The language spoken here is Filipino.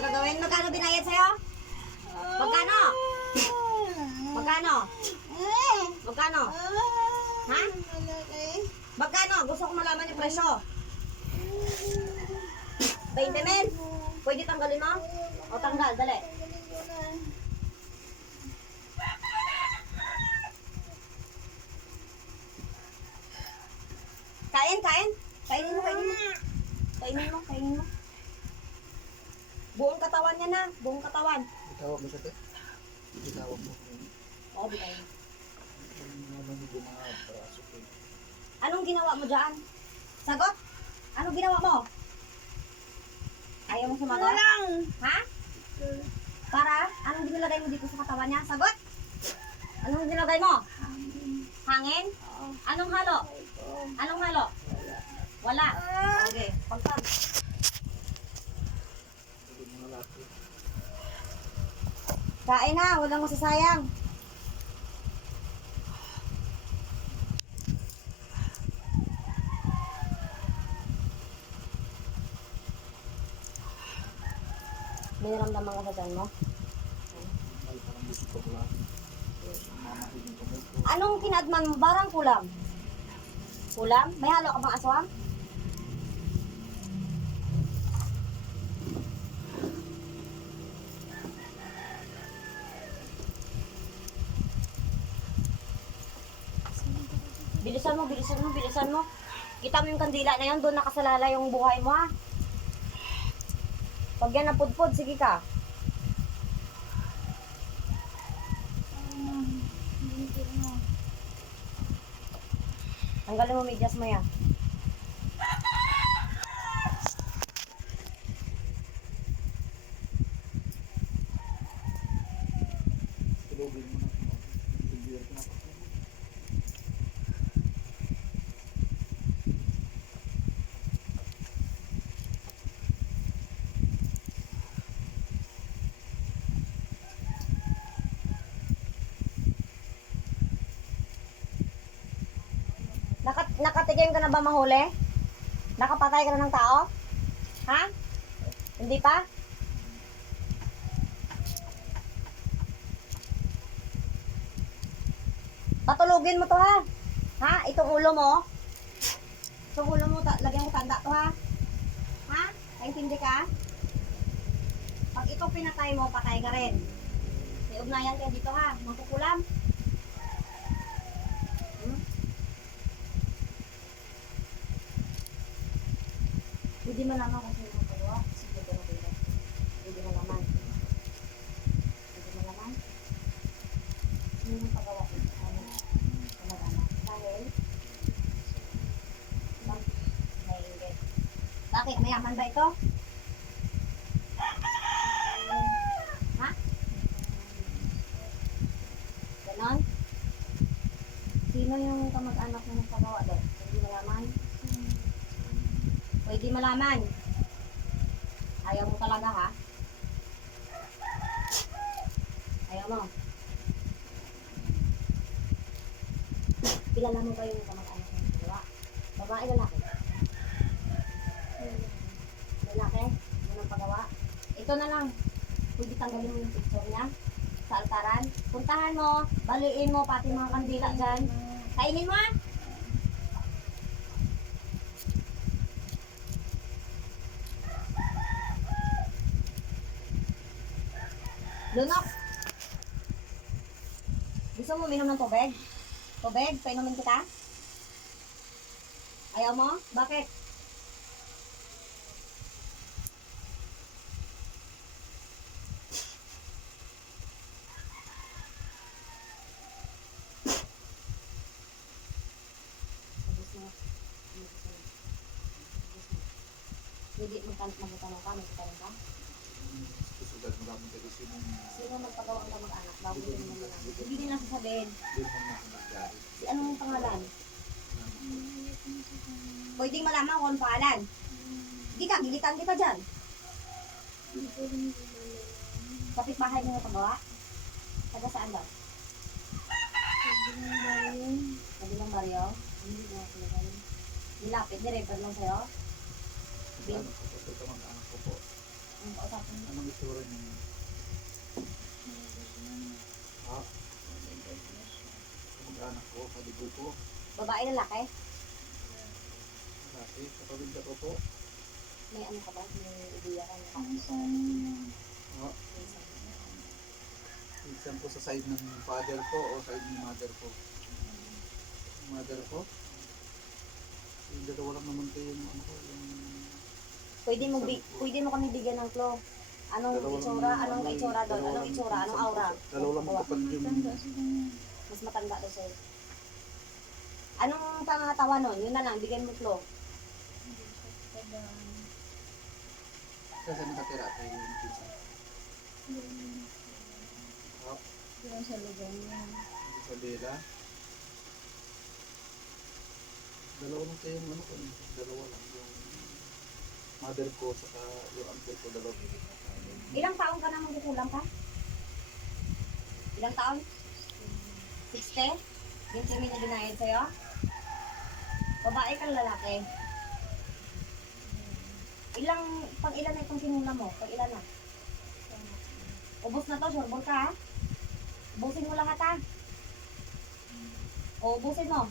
na gagawin? Magkano binayad sa'yo? Magkano? Magkano? Magkano? Ha? Magkano? Gusto ko malaman yung presyo. 20 mil? Pwede tanggalin mo? O tanggal, dali. Kain, kain. Kainin mo, kainin mo. Kainin mo, kainin mo. Buong katawan niya na. Buong katawan. Itawag mo siya, te? Itawag mo. Oo, bitayin. Yung mga braso ko. Anong ginawa mo dyan? Sagot? Anong ginawa mo? Ayaw mo sumagot? Ha? Para? Anong ginilagay mo dito sa katawan niya? Sagot? Anong ginilagay mo? Hangin? Anong halo? Anong halo? Wala. Okay, pagpag. Kain na, walang masasayang. May naramdaman ka sa dyan mo? Anong kinadman mo? Barang kulam? Kulam? May halo ka bang aswang? Bilisan mo, bilisan mo, bilisan mo. Kita mo yung kandila na yun, doon nakasalala yung buhay mo ha. Pag yan napudpod, sige ka. Tanggalin mo medyas mo yan. Tulogin mo na. Bibigyan ko na. Nakatikim ka na ba mahuli? Nakapatay ka na ng tao? Ha? Hindi pa? Patulugin mo to ha? Ha? Itong ulo mo? Itong ulo mo, lagyan mo tanda to ha? Ha? Naintindi ka? Pag ito pinatay mo, patay ka rin. May ugnayan kayo dito ha? Magkukulam. Hindi malaman kung sino ang pagawa. Sige ko na pila. Hindi malaman. Hindi malaman. Sino ang pagawa? Kamag-anak. Dahil? Maingit. Bakit? Mayaman ba ito? Ha? Ganon? Sino yung kamag-anak mo ng pagawa doon? Hindi malaman? Pwede malaman. Ayaw mo talaga ha? Ayaw mo. Kilala mo ba yung kamag-anak ng pagawa? Babae, lalaki? Lalaki? Yun ang pagawa? Ito na lang. Pwede tanggalin mo yung picture niya sa altaran. Puntahan mo, baliin mo pati mga kandila dyan. Kainin mo ha? Lunok. Gusto mo minom ng tubig? Tubig? Painumin kita? Ayaw mo? Bakit? Hindi magtanong ka? Magtanong ka? Susugat mo kami kasi Sino magpagawa ng mag-anak? Bago din naman namin. Hindi din lang sasabihin. doon mo na nangyari. Si anong pangalan? Pwedeng malaman kung anong pangalan. Hindi ka, gilitan kita dyan. Kapit-bahay mo na pagawa? Taga saan daw? Kabilang baryo? Hindi mo pinagay. Nilapit, nirefer lang sa'yo? Ano po ito mag-anak ko po. Ang kausapin mo? Anong itsura niya? Ha? Kamag-anak ko, kaligo ko. Babae, lalaki? Kasi kapatid ako po. May ano ka ba? May ideya ka na? Ha? Minsan po sa side ng father ko o side ng mother ko. Mother ko? Yung dalawa lang naman kayo yung ano ko, yung... Pwede mo kami bigyan ng clue. Anong Dalawa lang itsura? yung Anong ano, itsura doon? dalawa Anong lang itsura? yung Anong isang aura? po. Dalawa lang Bawa. kapag yung... Mas matanda doon sa'yo. Anong pangatawa nun? Yun na lang, bigyan mo clue. Kasi nakatira ate yung pizza. Ha? Doon sa lugar niya. Sa Bela. Dalawa lang kayo yung ano ko. Dalawa lang. Yung mother ko saka yung uncle ko dalawa. Ilang taon ka naman kukulang ka? Ilang taon? 60? Yung simi na binayad sa'yo? Babae kang lalaki? Pang ilan na itong kinula mo? Pang ilan na? Ubus na to, sureball ka ha? Ubusin mo lahat ha? O, ubusin mo.